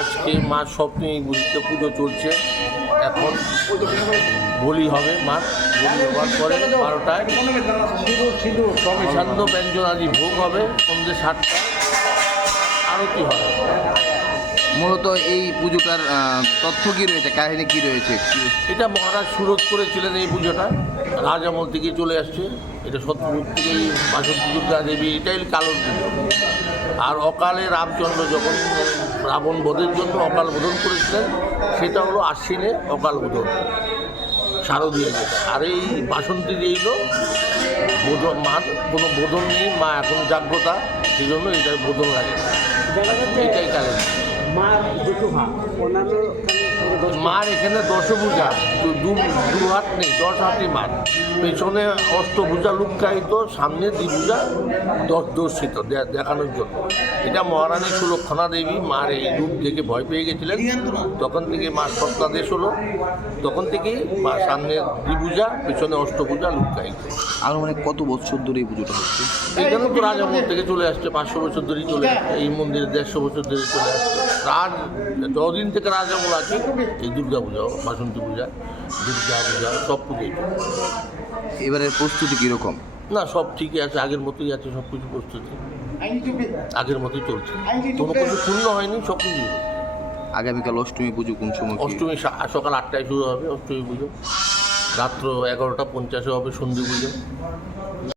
আজকে মা স্বপ্নে বুঝতে পুজো চলছে। এখন বলি হবে মা, বলি হওয়ার পরে 12টায় সান্ধ্য ব্যঞ্জন আদি ভোগ হবে, সন্ধ্যে 7টায় আরতি হবে। মূলত এই পুজোটার তথ্য কী রয়েছে, কাহিনী কী রয়েছে? এটা মহারাজ সুরজ করেছিলেন এই পুজোটা, রাজ আমল থেকে চলে আসছে। এটা শত্রুযুগ থেকেই বাসন্তী দুর্গা দেবী, এটাই কালোর পুজো। আর অকালে রামচন্দ্র যখন রাবণ বধের জন্য অকাল বোধন করেছিলেন, সেটা হলো আশ্বিনে অকাল বোধন, শারদীয় যেটা। আর এই বাসন্তী এইগুলো বোধন, মার কোনো বোধন নেই, মা এখন জাগ্রতা, সেই জন্য এটা বোধন লাগে, এটাই কারণ। মার এখানে দশভুজা, দু হাত নেই, 10 হাতই মার। পেছনে অষ্টভুজা লুক্কায়িত, সামনে দ্বিভুজা দর্শিত দেখানোর জন্য। এটা মহারানী সুলক্ষণা দেবী মার এই রূপ দেখে ভয় পেয়ে গেছিলেন, তখন থেকে মার স্বপ্নাদেশ হলো, তখন থেকেই মা সামনে দ্বিভুজা, পেছনে অষ্টভুজা লুক্কায়িত। আর মানে কত বছর ধরে এই পুজোটা হচ্ছে? এখানে তো রাজামল থেকে চলে আসছে, 500 বছর ধরেই চলে আসছে। এই মন্দিরে 150 বছর ধরে চলে আসছে। যতদিন থেকে রাজামল আছে এই দুর্গা পূজা, বাসন্তী পূজা, দুর্গা পূজা সব পুজোই। এবারের প্রস্তুতি কীরকম? না, সব ঠিকই আছে, আগের মতোই আছে, সব কিছু প্রস্তুতি আগের মতোই চলছে, কোনো কিছু পূর্ণ হয়নি, সব কিছুই। আগামীকাল অষ্টমী পুজো কোন সময়? অষ্টমী সকাল 8টায় শুরু হবে অষ্টমী পুজো, রাত্র 11:50 হবে সন্ধি পুজো।